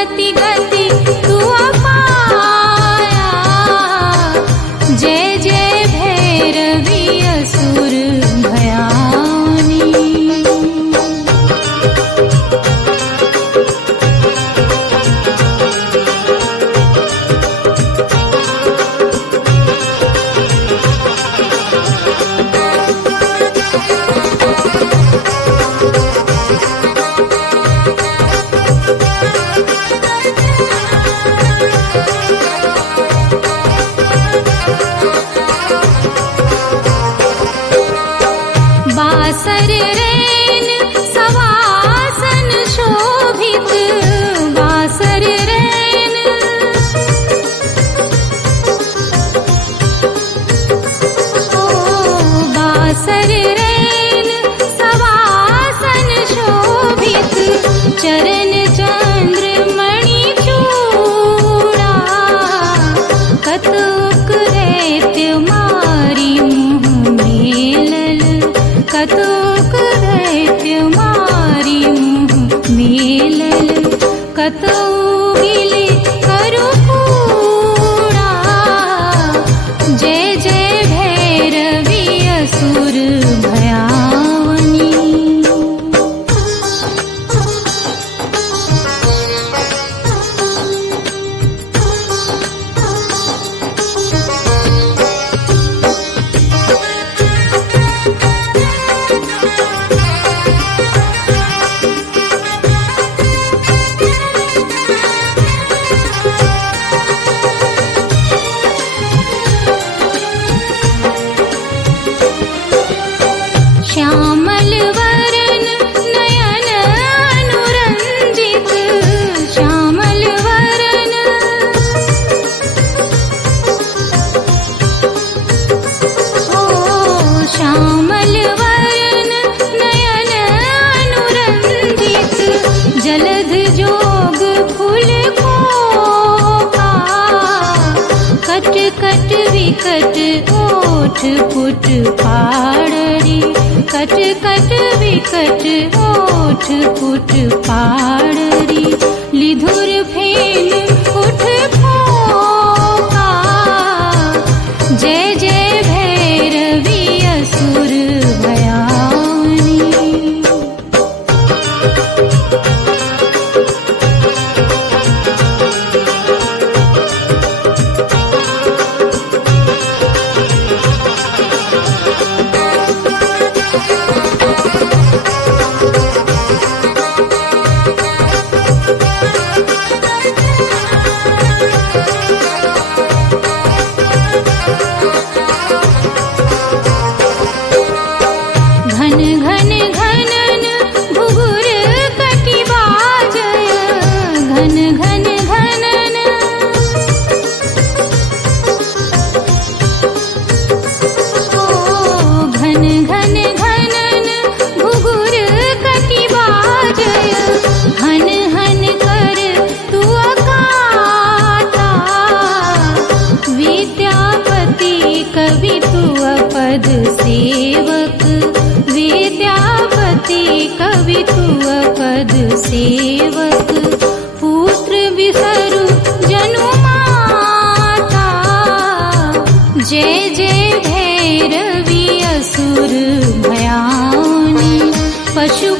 गति गति तू अपाया। जय जय भैरवी असुर भयानी। बासर रैन सवासन शोभित, बासर रैन ओ बासर रैन सवासन शोभित। चरण चंद्र मणि चूड़ा, कतुक दैत्य मारी मुँह मेलल। कतुक दैत्य मारी मुँह मेलल। कतौ गिले करु कूड़ा। जय जय भैरवी असुर भयावनी। श्यामल वरन नयन अनुरंजित, श्यामल वरन ओ श्यामल वरन नयन अनुरंजित। जलध जोग फूल खोका, कट कट विकट ओठ पुट पाड़री। कट कट विकट ओठ पुट पाड़री। लिधुर फेन उठ फोका। जय जय भैरवी असुर भयानी। घन घन घनन घुघुर कटि बाजय, घन घन घनन ओ घन घन घनन घुघुर कटि बाजय। हन हन कर तू अकाता। विद्यापति कवि तू अपद सेवक। विद्यापति कवि तू अपद सेवक। पुत्र बिसरु जनु माता। जय जय भैरवी असुर भयानी। पशु